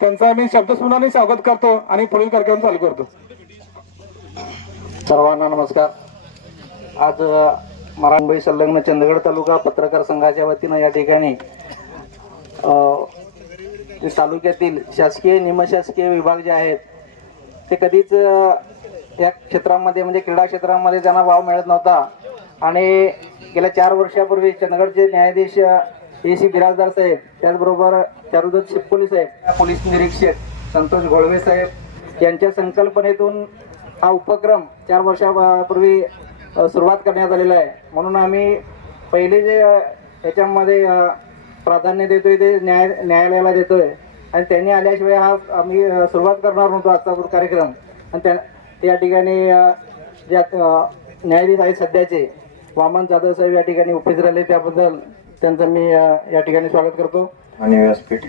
त्यांचा मी शब्दस्मरणाने स्वागत करतो आणि पुढील कार्यक्रम चालू करतो. सर्वांना नमस्कार. आज मराठबाई संलग्न चंदगड तालुका पत्रकार संघाच्या वतीनं या ठिकाणी जे तालुक्यातील शासकीय निमशासकीय विभाग जे आहेत ते कधीच या क्षेत्रामध्ये म्हणजे क्रीडा क्षेत्रामध्ये त्यांना वाव मिळत नव्हता. आणि गेल्या चार वर्षापूर्वी चंदगडचे न्यायाधीश ए सी बिराजदार साहेब त्याचबरोबर चारुदत्त शिपकोली साहेब पोलीस निरीक्षक संतोष घोळवे साहेब यांच्या संकल्पनेतून हा उपक्रम चार वर्षापूर्वी सुरुवात करण्यात आलेला आहे. म्हणून आम्ही पहिले जे याच्यामध्ये अ, प्राधान्य देतोय ते न्याय न्यायालयाला देतोय. आणि त्यांनी आल्याशिवाय हा आम्ही सुरुवात करणार नव्हतो आजचा कार्यक्रम. आणि त्या त्या ठिकाणी ज्या न्यायाधीश आहेत सध्याचे वामन जाधव साहेब या ठिकाणी उपस्थित राहिले त्याबद्दल त्यांचं मी या ठिकाणी स्वागत करतो. आणि व्यासपीठ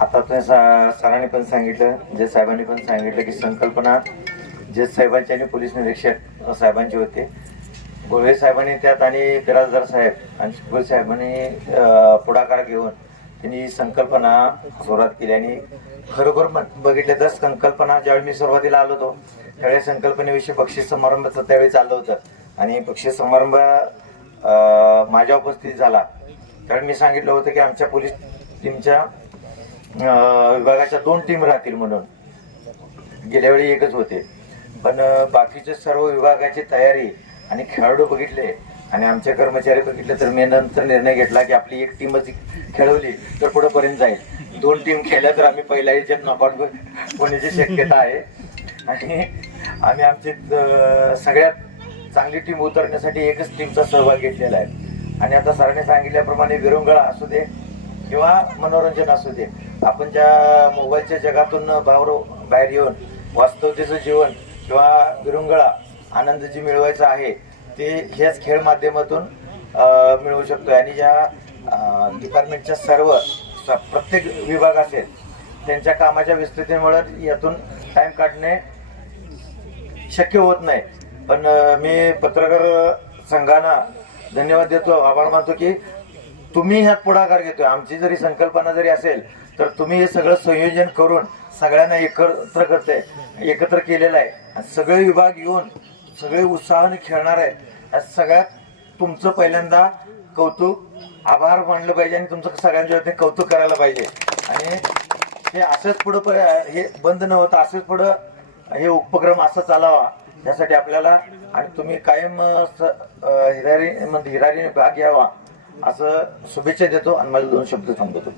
आता सा- सरांनी पण सांगितलं जे साहेबांनी पण सांगितलं की संकल्पना जे साहेबांची आणि पोलीस निरीक्षक साहेबांचे होते. गोळे साहेबांनी त्यात आणि बिराजदार साहेब आणि शिकवल साहेबांनी पुढाकार घेऊन त्यांनी ही संकल्पना सुरुवात केली आणि खरोखर बघ- बघितलं तर संकल्पना ज्यावेळी मी सुरुवातीला आलो होतो त्यावेळी संकल्पनेविषयी बक्षीस समारंभाचं त्यावेळी चाललं होतं. आणि बक्षीस समारंभ माझ्या उपस्थितीत झाला. कारण मी सांगितलं होतं की आमच्या पोलीस टीमच्या विभागाच्या दोन टीम राहतील म्हणून. गेल्या वेळी एकच होते. पण बाकीचे सर्व विभागाची तयारी आणि खेळाडू बघितले आणि आमचे कर्मचारी बघितले तर मी नंतर निर्णय घेतला की आपली एक टीमच खेळवली तर पुढेपर्यंत जाईल. दोन टीम खेळल्या तर आम्ही पहिल्या याच्यात नॉकआउट होण्याची शक्यता आहे. आणि आम्ही आमची सगळ्यात चांगली टीम उतरण्यासाठी एकच टीमचा सहभाग घेतलेला आहे. आणि आता सरांनी सांगितल्याप्रमाणे विरंगळा असू दे किंवा मनोरंजन असू दे. आपण ज्या मोबाईलच्या जगातून भावरो बाहेर येऊन वास्तवतेचं जीवन किंवा विरंगळा आनंद जी मिळवायचा आहे ते ह्याच खेळ माध्यमातून मिळवू शकतो आणि ज्या डिपार्टमेंटच्या सर्व स- प्रत्येक विभाग असेल त्यांच्या कामाच्या विस्तृतीमुळे यातून टाईम काढणे शक्य होत नाही. पण मी पत्रकार संघानं धन्यवाद देतो आभार मानतो की तुम्ही ह्यात पुढाकार घेतोय. आमची जरी संकल्पना जरी असेल तर तुम्ही हे सगळं संयोजन करून सगळ्यांना एकत्र करते एकत्र केलेलं आहे. सगळे विभाग येऊन सगळे उत्साहाने खेळणार आहे या सगळ्यात तुमचं पहिल्यांदा कौतुक आभार मानलं पाहिजे आणि तुमचं सगळ्यांच्या वतीने कौतुक करायला पाहिजे. आणि हे असंच पुढं प- हे बंद न होता असंच पुढं हे उपक्रम असा चालावा. त्यासाठी आपल्याला आणि तुम्ही कायम हिरारी म्हणजे हिरारीने भाग घ्यावा असं शुभेच्छा देतो आणि माझे दोन शब्द थांबवतो